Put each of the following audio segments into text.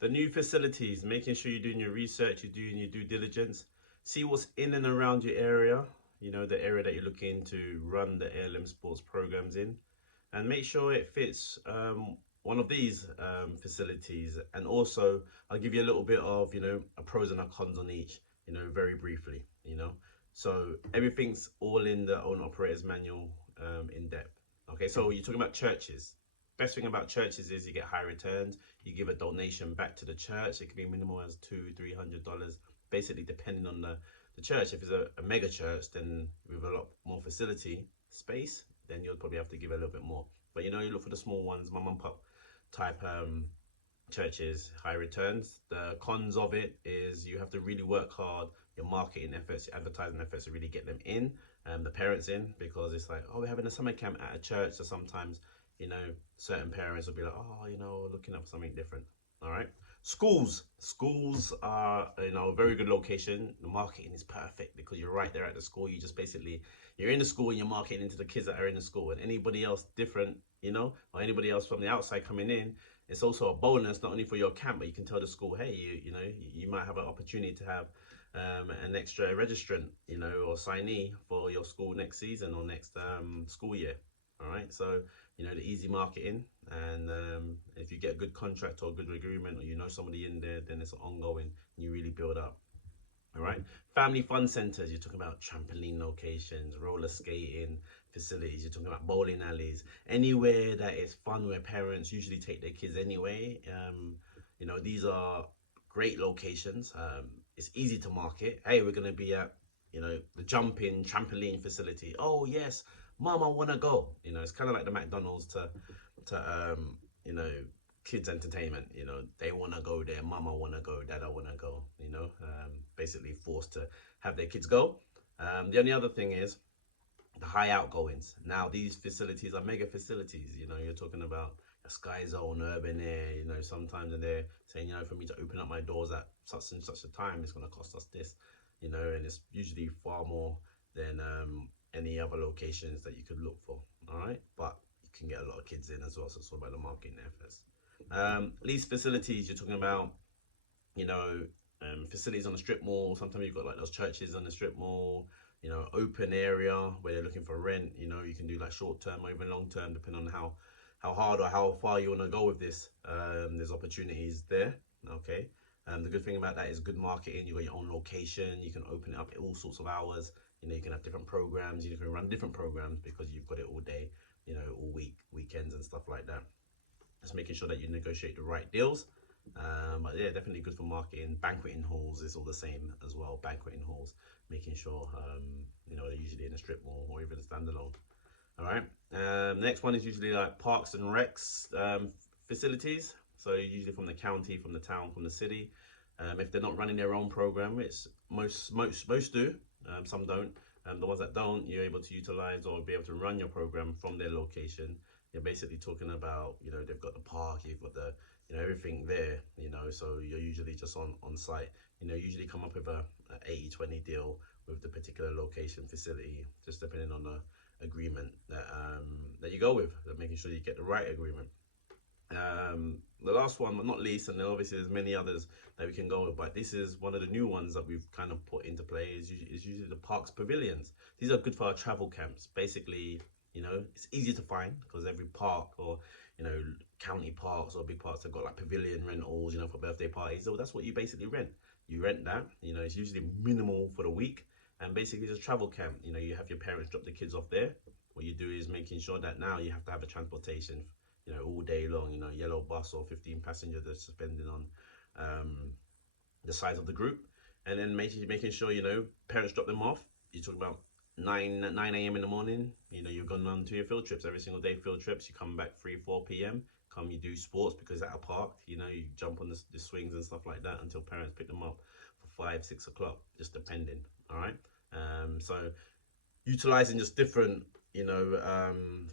The new facilities, making sure you're doing your research, you're doing your due diligence, see what's in and around your area, the area that you're looking to run the ALM sports programs in, and make sure it fits one of these facilities. And also, I'll give you a little bit of, a pros and a cons on each, very briefly. So everything's all in the own operator's manual in depth. Okay, so you're talking about churches. Best thing about churches is you get high returns. You give a donation back to the church. It can be minimal as $200-300, basically depending on the church. If it's a mega church, then with a lot more facility space, then you'll probably have to give a little bit more. But you look for the small ones, mum and pop type churches, high returns. The cons of it is you have to really work hard, your marketing efforts, your advertising efforts to really get them in, the parents in, because it's like, oh, we're having a summer camp at a church. So sometimes, certain parents will be like, oh, looking up something different. All right. Schools are, a very good location. The marketing is perfect because you're right there at the school. You just basically, you're in the school and you're marketing into the kids that are in the school, and anybody else different, or anybody else from the outside coming in, it's also a bonus, not only for your camp, but you can tell the school, hey, you might have an opportunity to have an extra registrant, or signee for your school next season or next school year. All right. So, the easy marketing, and if you get a good contract or a good agreement, or somebody in there, then it's ongoing and you really build up. All right. Family fun centers, you're talking about trampoline locations, roller skating facilities, you're talking about bowling alleys, anywhere that is fun where parents usually take their kids anyway. These are great locations. It's easy to market. Hey, we're going to be at, the jumping trampoline facility. Oh, yes, mom, I want to go. It's kind of like the McDonald's to kids entertainment. They want to go there. Mama want to go, dad, I want to go. Basically forced to have their kids go. The only other thing is the high outgoings. Now these facilities are mega facilities. You're talking about a Sky Zone, Urban Air. Sometimes they're saying, for me to open up my doors at such and such a time, it's going to cost us this. And it's usually far more than any other locations that you could look for. All right, but you can get a lot of kids in as well. So it's all about the marketing efforts. Lease facilities, you're talking about, facilities on the strip mall. Sometimes you've got like those churches on the strip mall, open area where they're looking for rent. You can do like short term or even long term, depending on how hard or how far you want to go with this. There's opportunities there. Okay. The good thing about that is good marketing. You've got your own location. You can open it up at all sorts of hours. You can have different programs. You can run different programs because you've got it all day, all week, weekends and stuff like that. Just making sure that you negotiate the right deals. But yeah, definitely good for marketing. Banqueting halls is all the same as well. Banqueting halls, making sure, they're usually in a strip mall or even a standalone. All right. Next one is usually like parks and recs facilities. So usually from the county, from the town, from the city. If they're not running their own program, it's most do. Some don't. The ones that don't, you're able to utilize or be able to run your program from their location. You're basically talking about, they've got the park, you've got the, everything there, so you're usually just on site. Usually come up with a 80-20 deal with the particular location facility, just depending on the agreement that you go with, making sure you get the right agreement. The last one, but not least, and then obviously there's many others that we can go with, but this is one of the new ones that we've kind of put into play, is usually the parks pavilions. These are good for our travel camps. Basically, it's easy to find because every park or, county parks or big parks have got like pavilion rentals, for birthday parties. So that's what you basically rent. You rent that, it's usually minimal for the week, and basically it's a travel camp. You have your parents drop the kids off there. What you do is making sure that now you have to have a transportation, all day long, yellow bus or 15 passengers, that's depending on the size of the group. And then making sure, parents drop them off. You're talking about 9 a.m. in the morning. You've gone on to your field trips, every single day field trips. You come back 3-4 p.m. You do sports because at a park, you jump on the swings and stuff like that until parents pick them up for 5-6 o'clock, just depending. All right. So utilizing just different,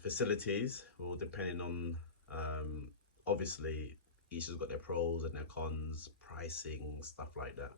facilities, or depending on, obviously each has got their pros and their cons, pricing, stuff like that.